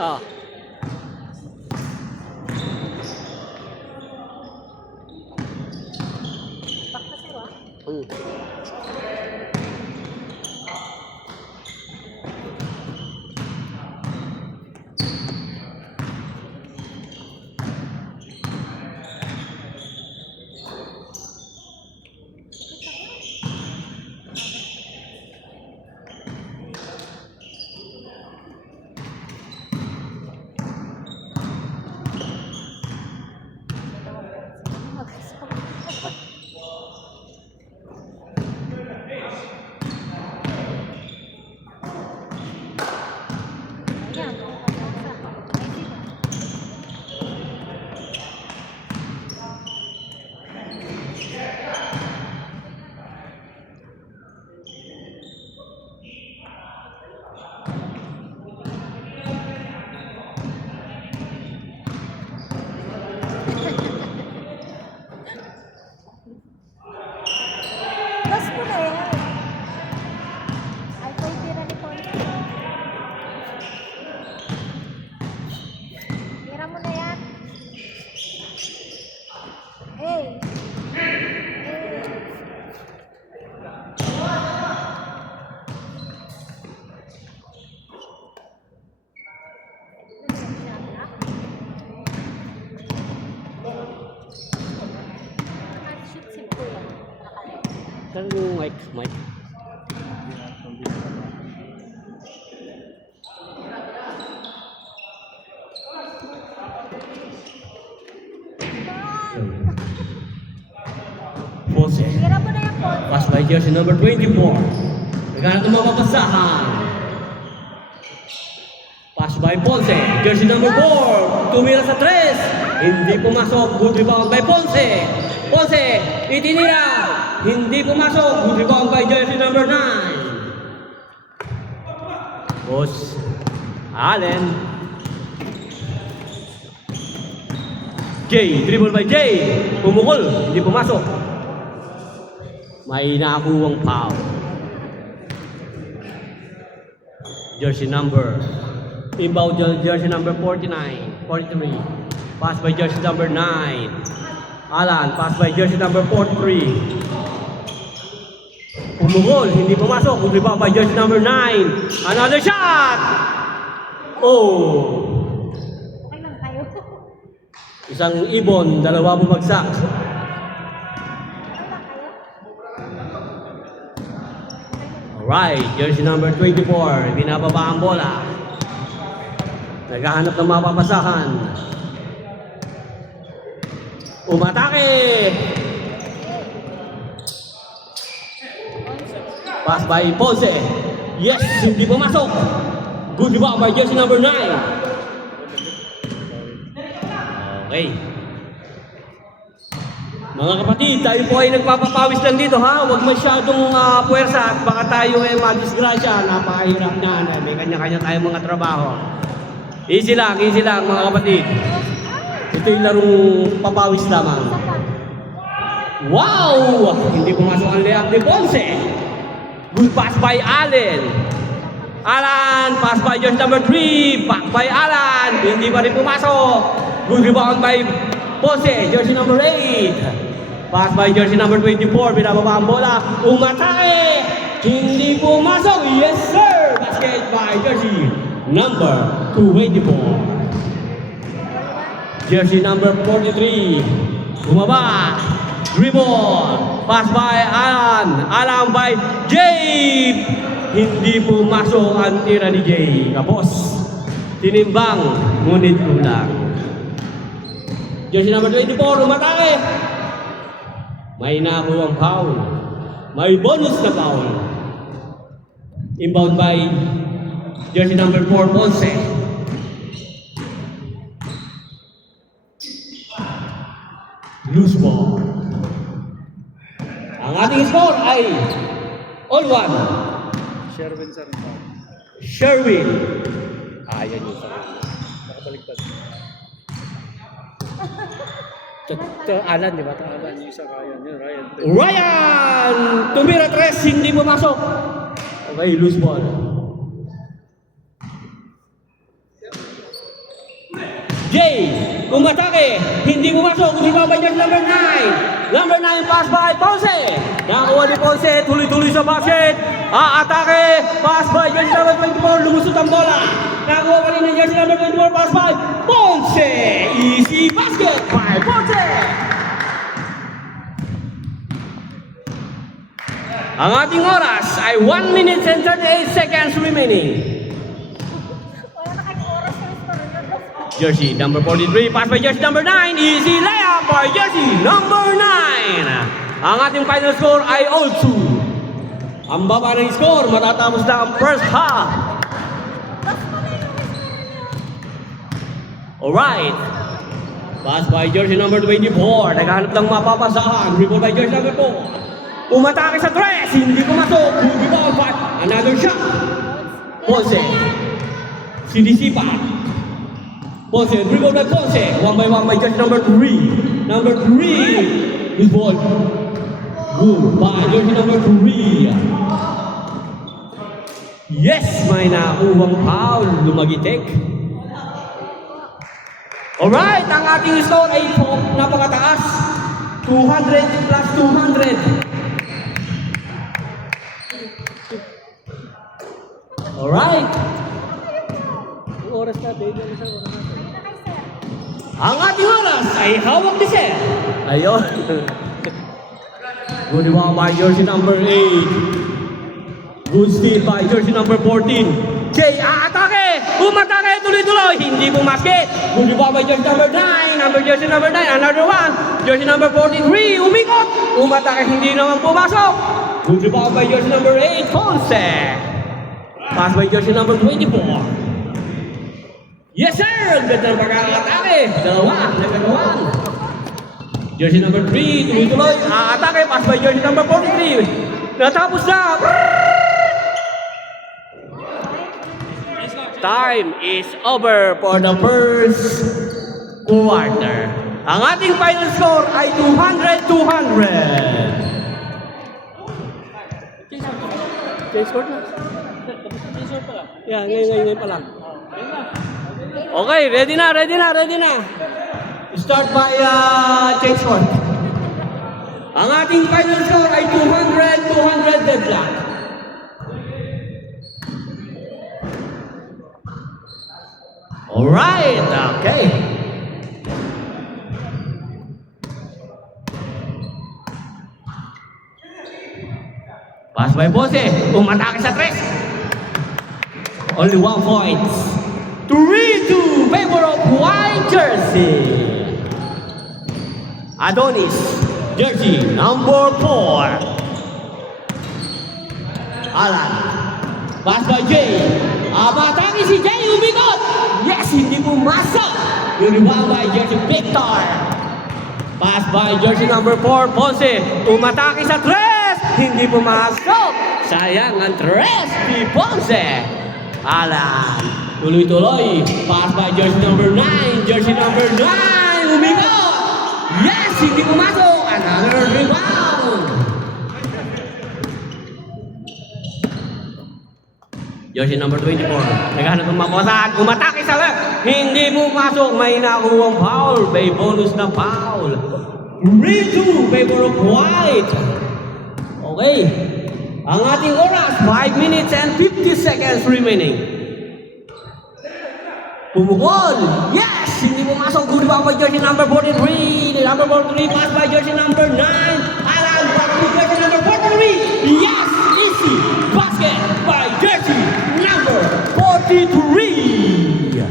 Ah. Gas mo na yan. Ay, kung tira ni Ponce. Tira mo na yan. Hey. Saan yung mic? Mic? Ponce. Tira mo na yan, Ponce. Pass by jersey number 24. Naghanap ng mapapasahan. Pass by Ponce. Jersey number 4. Tumira sa 3. Hindi pumasok. Good rebound by Ponce. Ponce. Itinira. Hindi pumasok. Good rebound by jersey number 9. Boss. Allen. Jay. Dribble by Jay. Pumukol. Hindi pumasok. May nakakuwang foul. Jersey number. Inbound jersey number 49. 43. Pass by jersey number 9. Alan. Pass by jersey number 43. Pumukol. Hindi pumasok. Good rebound by jersey number 9. Another shot! Oh! Okay lang tayo. Isang ibon, dalawa bumagsak. Alright, jersey number 24. Binababa ang bola. Naghahanap ng mapapasakan. Umatake! Pass by Ponce. Yes, hindi pumasok. Good rebound by jersey number 9. Okay. Mga kapatid, tayo po ay nagpapapawis lang dito ha. Huwag masyadong puwersa at baka tayo ay madisgrasya. Napakahirap na. May kanya-kanya tayong mga trabaho. Easy lang mga kapatid. Ito yung larong papawis lamang. Wow! Hindi pumasok ang layup ni Ponce. Good pass by Allen. Alan, pass by jersey number 3. Back by Alan. Hindi pa rin pumasok. Good rebound by Ponce, jersey number 8. Pass by jersey number 24. Binababa ang bola. Umatake. Hindi pumasok. Yes, sir. Basket by jersey number 24. Jersey number 43. Bumaba. Dribble. Pass by Alan. Alan by Jay. Hindi pumasok ang tira ni Jay. Kapos. Tinimbang. Ngunit kulang. Jersey number 24. Umatake. May nakuwang foul. May bonus na foul. Inbound by jersey number 4, Ponce. Loose ball. Ang ating score ay all one. Sherwin sa rin. Sherwin. Ayan yung sa Nakabaliktad. Alan, di ba? Alan, yung isa Ryan. Yun, Ryan. Ryan! Tumira 3, hindi pumasok. Okay, loose ball. Jay, umatake, hindi pumasok, hindi ba jersey number 9? Number 9, pass by Ponce. Nakakuha ni Ponce, tuloy-tuloy sa basket. Atake, pass by jersey number 24, lumusot ang bola. Nakakuha pa rin ng jersey number 24, pass by Ponce. Easy basket by Ponce. Ang ating oras ay 1 minute and 38 seconds remaining. Wala na kayong oras sa restaurant. Jersey number 43, pass by jersey number 9, easy layup by jersey number 9. Ang ating final score ay all 2. Ang baba ng score, matatapos na ang first half. Alright. Pass by jersey number 24, naghahanap ng mapapasahan, dribble by jersey number 4. Umatake sa 3, hindi pumasok, hindi ball by another shot. Ponce, sinisipa. Ponce, dribble by Ponce. 1 by jersey number 3. Number 3. His ball. Good by jersey number 3. Yes, may nakuhang foul. Lumagitik. Alright, ang ating score ay napakataas. 200 plus 200. Alright. Oras natin, yung isang oras natin. Ang ating oras ay hawak ni Sir. Ayun. Good rebound by jersey number 8. Good steal by jersey number 14. Jay, atake! Umatake! Tuloy-tuloy! Hindi pumasket. Good rebound by jersey number 9. Jersey number 9. Another one. Jersey number 43. Umikot! Umatake! Hindi naman pumasok. Good rebound by jersey number 8. Ponce. Pass by jersey number 24. Yes, sir! Ganda ng pagkakatake. Dalawa. Nagkagawan. Jersey number 3. Tuloy-tuloy. Atake. Pass by jersey number 43. Natapos na. Time is over for the first quarter. Ang ating final score ay 200-200. Score na. Score pa lang. Yeah, ngayon pa lang. Okay, ready na. Start by change score. Ang ating final score ay 200-200 deadlock. Alright, okay. Pass by Ponce. Umatake sa 3. Only 1 point. 3-2 favor of white jersey. Adonis, jersey number 4. Alan. Pass by Jay. Amatake si Jay, umikot. Yes, hindi pumasok. Yung rebound by jersey Victor. Pass by jersey number 4, Ponce. Umatake sa 3. Hindi pumasok. Sayang ang 3 ni Ponce. Alan. Tuloy-tuloy. Pass by jersey number 9. Jersey number 9. Umikot. Yes, hindi pumasok. Another rebound. Jersey number 24. Naghahanap ng mapasahan. Umatake sa left. Hindi pumasok. May nakuhang foul. May bonus na foul. 3-2 favor of white. Okay. Ang ating oras, 5 minutes and 50 seconds remaining. Pumukol. Yes! Hindi pumasok. Good rebound by jersey number 43. Number 43 pass by jersey number 9. Alan back to jersey number 43. Yes! Easy basket by jersey number 43.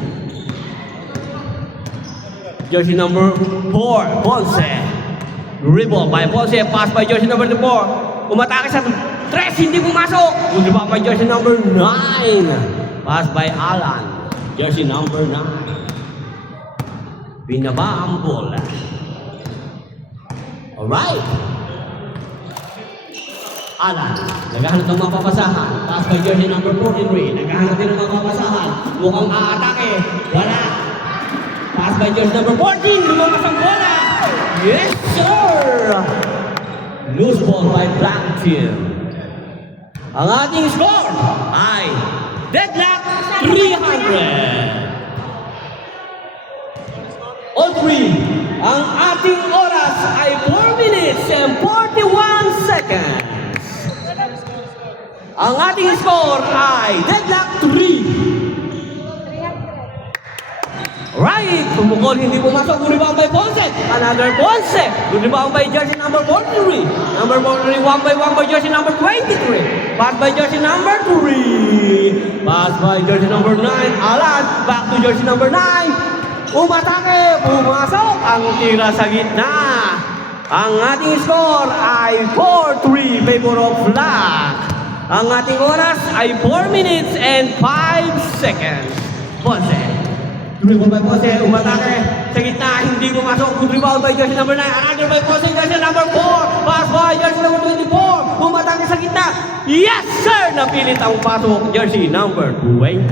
Jersey number 4, Ponce. Rebound by Ponce. Pass by jersey number 4. Umatake sa 3. Hindi pumasok. Good rebound by jersey number 9. Pass by Alan. Jersey number 9. Binaba ang bola. Alright. Alan, naghahanap ng mapapasahan. Pass by jersey number 43. Naghahanap din ng mapapasahan. Mukhang aatake. Wala. Pass by jersey number 14. Lumabas ang bola. Yes, sir! Loose ball by black team. Ang ating score ay deadlock 300. All three, ang ating oras ay 4 minutes and 41 seconds. Ang ating score ay deadlock 3. 300. Right, pumukol, hindi pumasok. Good rebound by Ponce. Another Ponce. Good rebound by jersey number 43. Number 43, 1 by jersey number 23. Pass by jersey number 3. Pass by jersey number 9. Alan, back to jersey number 9. Umatake, pumasok ang tira sa gitna. Ang ating score ay 4-3 favor of Black. Ang ating oras ay 4 minutes and 5 seconds. Ponce. Dribble by Ponce, umatake sa gitna, hindi pumasok. Good rebound by jersey number 9. Another by Ponce, jersey number 4. Pass by jersey number 24. Umatake sa gitna. Yes, sir! Napilit ang pasok, jersey number 24.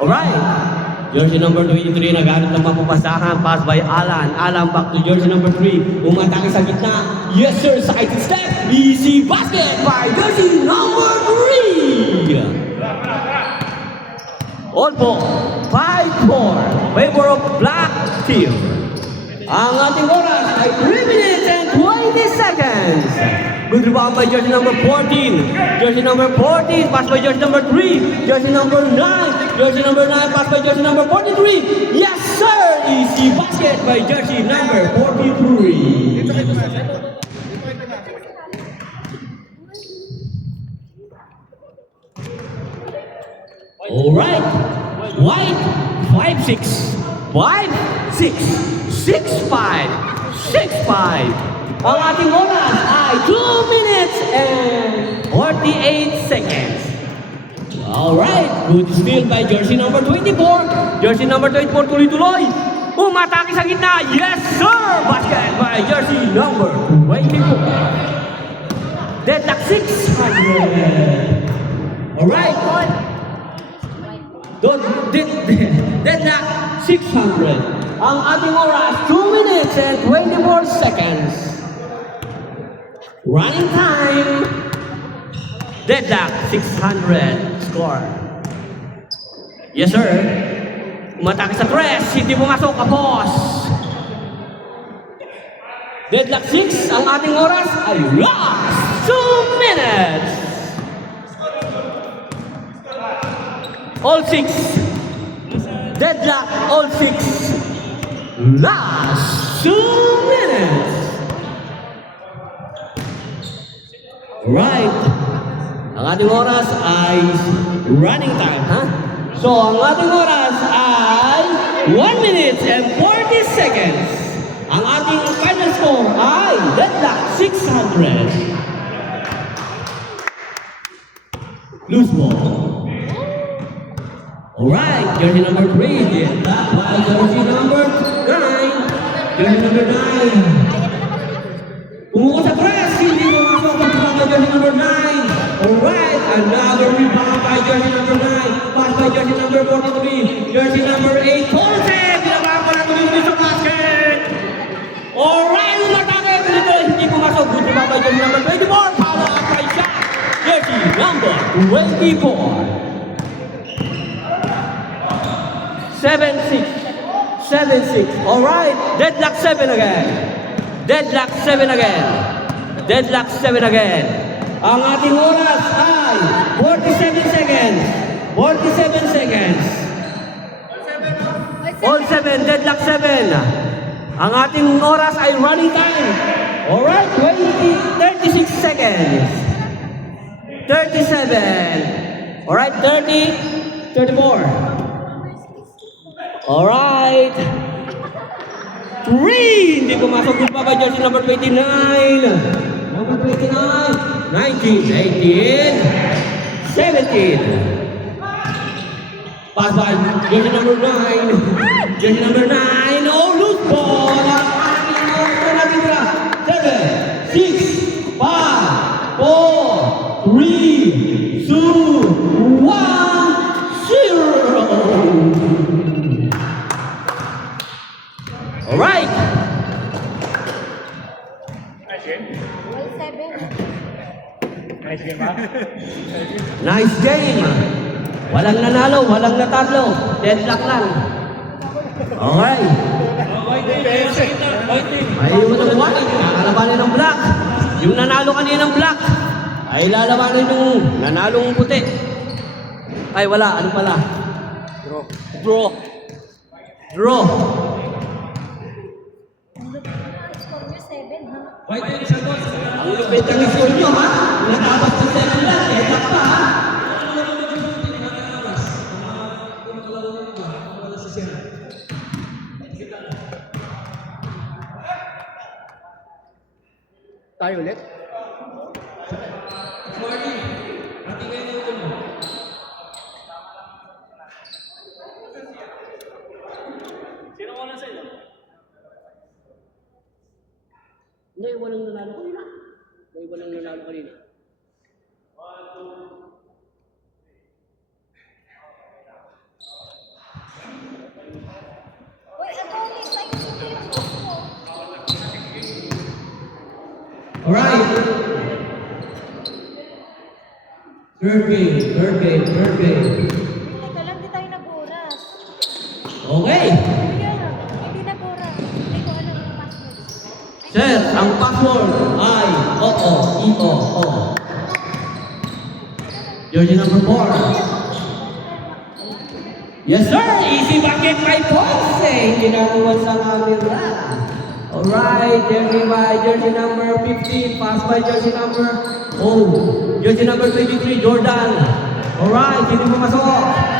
Alright. Jersey number 23, nagamit ng mapupasahan. Pass by Alan. Alan back to jersey number 3. Umatake sa gitna. Yes, sir! Side step. Easy basket by jersey number 3. All ball. 5-4. Favor of black team. Ang ating oras ay 3 minutes and 20 seconds. Good rebound by jersey number 14. Jersey number 14, pass by jersey number 3. Jersey number 9. Jersey number 9, pass by jersey number 43. Yes, sir! Easy basket by jersey number 43. Alright. White, 5-6. 5-6. 6-5. 6-5. Ang ating oras ay 2 minutes and 48 seconds. Alright, good steal by jersey number 24. Jersey number 24 tuloy-tuloy. Umatake sa gitna. Yes, sir! Basket by jersey number 24. Deadlock 600. Alright. Deadlock 600. Ang ating oras, 2 minutes and 24 seconds. Running time. Deadlock 600. Score. Yes, sir. Umatake sa press. Hindi pumasok. Kapos. Deadlock 6. Ang ating oras ay last 2 minutes. All 6. Deadlock all 6. Last 2 minutes. Right. Ang ating oras ay running time, ha? So, ang ating oras ay 1 minute and 40 seconds. Ang ating final score ay deadlock 600. Loose ball. Alright, jersey number 3, deadlock by jersey number 9. Jersey number 9. Umuko sa press, hindi pumasok ang by jersey number 9. Alright, another rebound by jersey number 9. Pass by jersey number 43. Jersey number 8, Ponce! Pinabaka ko na tuloy sa basket! Alright, umatake! Dito, hindi pumasok. Good rebound by jersey number 24. Follow up by shot. Jersey number 24. 7-6. 7-6. Alright, deadlock 7 again. Deadlock 7 again. Deadlock 7 again. Ang ating oras ay 47 seconds. 47 seconds. All 7, deadlock 7. Ang ating oras ay running time. Alright, 36 seconds. 37. Alright, 30, 34. Alright. 3. Hindi pumasok. Good pa by jersey number 29. Number 29. 19, 18, 17. Pass by jersey number 9. Jersey number 9. Oh, loose ball. Natin na. 7, 6, 5, 4, 3, 2, 1, 0. Alright. Well, 7. Nice game. Walang nanalo, walang natalo. Deadlock lang. Okay. Ay, walang white. Kakalabanin ng black. Yung nanalo kaninang black ay lalabanin yung nanalong puti. Ay, wala. Ano pala? Draw. Draw. Ang lupit na score nyo, 7, ha? Ang lupit ng score nyo, ha? Natapos sa 7 lang. Deadlock pa, ha? Tayo ulit. Hindi, walang nanalo kanina. May walang nanalo kanina. Uy, Adonis, ayusin mo yung boss mo. Alright. Third game. Teka lang, di tayo nag-oras. Okay. Kuya, hindi nag-oras. Hindi ko alam yung password. Sir, ang password ay o. Jersey number 4. Yes, sir. Easy bucket by Ponce. Ginawa sa camera. Alright, jersey number 15. Pass by jersey number jersey number 23, Jordan. Alright, hindi pumasok.